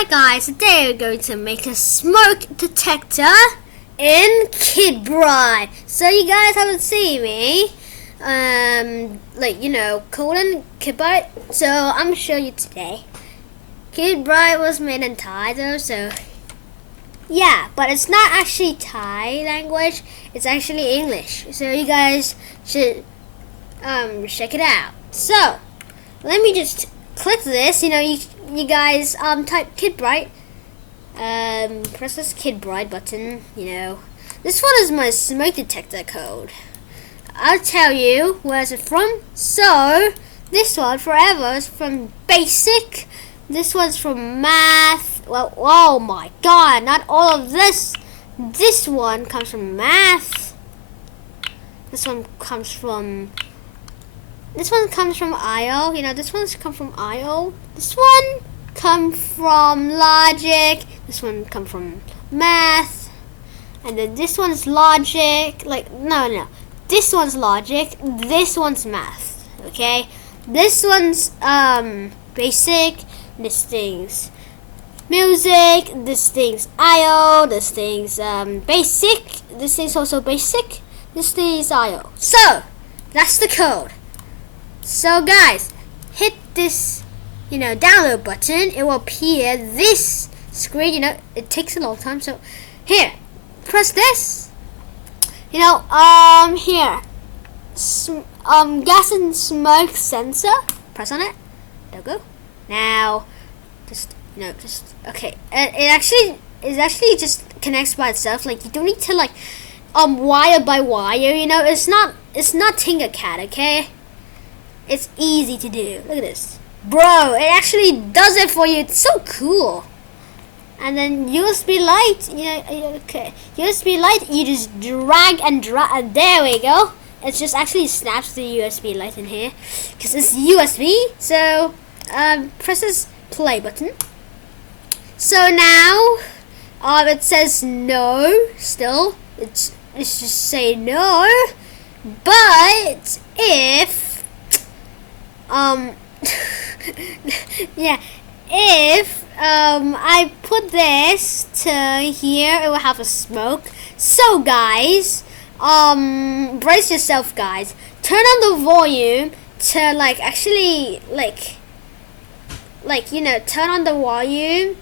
Hi guys, today we're going to make a smoke detector in KidBright. So you guys haven't seen me, calling KidBright. So I'm gonna show you today. KidBright was made in Thai though, so yeah, but it's not actually Thai language. It's actually English. So you guys should check it out. So let me just click this. You guys type KidBright. Press this KidBright button. This one is my smoke detector code. I'll tell you where's it from. So this one forever is from basic. This one's from math. Well, oh my god, not all of this. This one comes from math. This one comes from IO. This one's come from IO. This one come from logic. This one come from math. And then this one's logic. No. This one's logic. This one's math. Okay? This one's basic. This thing's music. This thing's IO. This thing's basic. This thing's also basic. This thing's IO. So that's the code. So guys, hit this, download button. It will appear this screen. It takes a long time. So here, press this. Here, gas and smoke sensor. Press on it. There we go. Now, okay. It actually just connects by itself. You don't need to wire by wire. It's not Tinkercad. Okay. It's easy to do. Look at this. Bro, it actually does it for you. It's so cool. And then USB light. Okay. USB light, you just drag and drag. There we go. It just actually snaps the USB light in here. Because it's USB. So, press this play button. So now, it says no. Still. It's just say no. But, if... if I put this to here, it will have a smoke. So guys, brace yourself guys. Turn on the volume to turn on the volume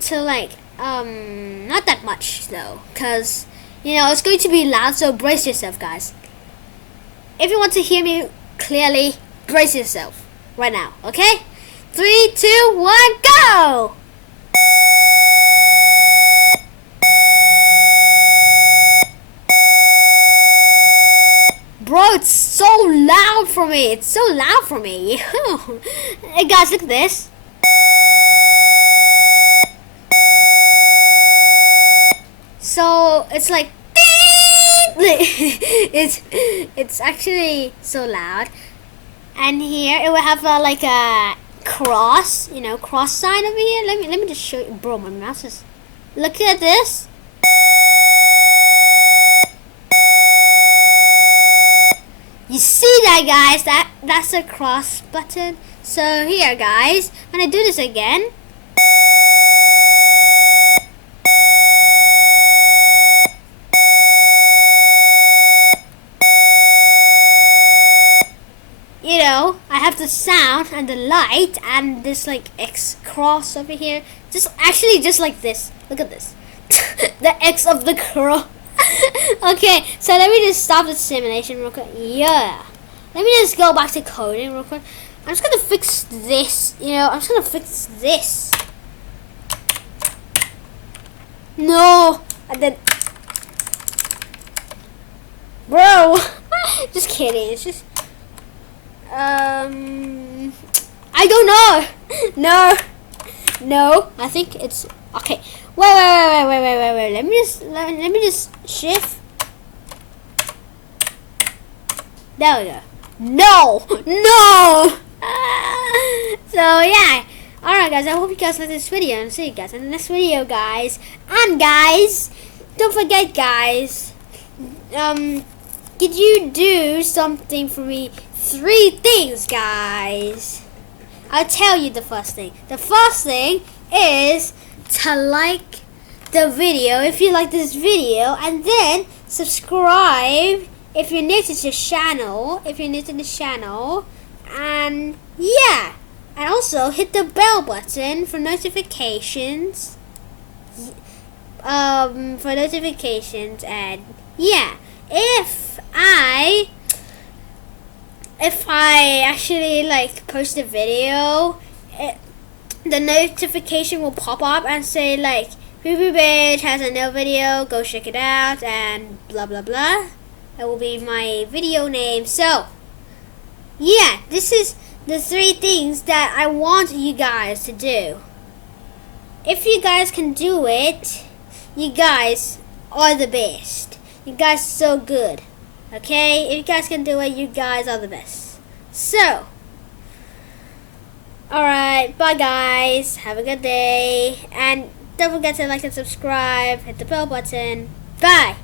to not that much though, cause it's going to be loud, so brace yourself guys. If you want to hear me clearly, brace yourself right now, okay? 3, 2, 1, go! Bro, it's so loud for me. It's so loud for me. Hey guys, look at this. So it's like it's actually so loud. And here it will have a cross, cross sign over here. Let me just show you, bro. My mouse is. Look at this. You see that, guys? That's a cross button. So here, guys, when I do this again. I have the sound and the light and this X cross over here. Just like this. Look at this. The X of the cross. Okay, so let me just stop the simulation real quick. Yeah. Let me just go back to coding real quick. I'm just gonna fix this. I'm just gonna fix this. No. And then, bro. Just kidding. It's just. I don't know. No. I think it's okay. Wait. Let me just shift. There we go. No. So yeah. Alright guys, I hope you guys like this video and see you guys in the next video, guys. And guys, don't forget guys. Could you do something for me? 3 things, guys. I'll tell you the first thing. The first thing is to like the video if you like this video, and then subscribe if you're new to the channel. And yeah, and also hit the bell button for notifications. And yeah, if I actually like post a video, the notification will pop up and say like, Boo Bitch has a new video, go check it out, and blah blah blah. That will be my video name. So yeah, this is the 3 things that I want you guys to do. If you guys can do it, you guys are the best. You guys are so good. Okay? If you guys can do it, you guys are the best. So, alright, bye guys. Have a good day. And don't forget to like and subscribe. Hit the bell button. Bye.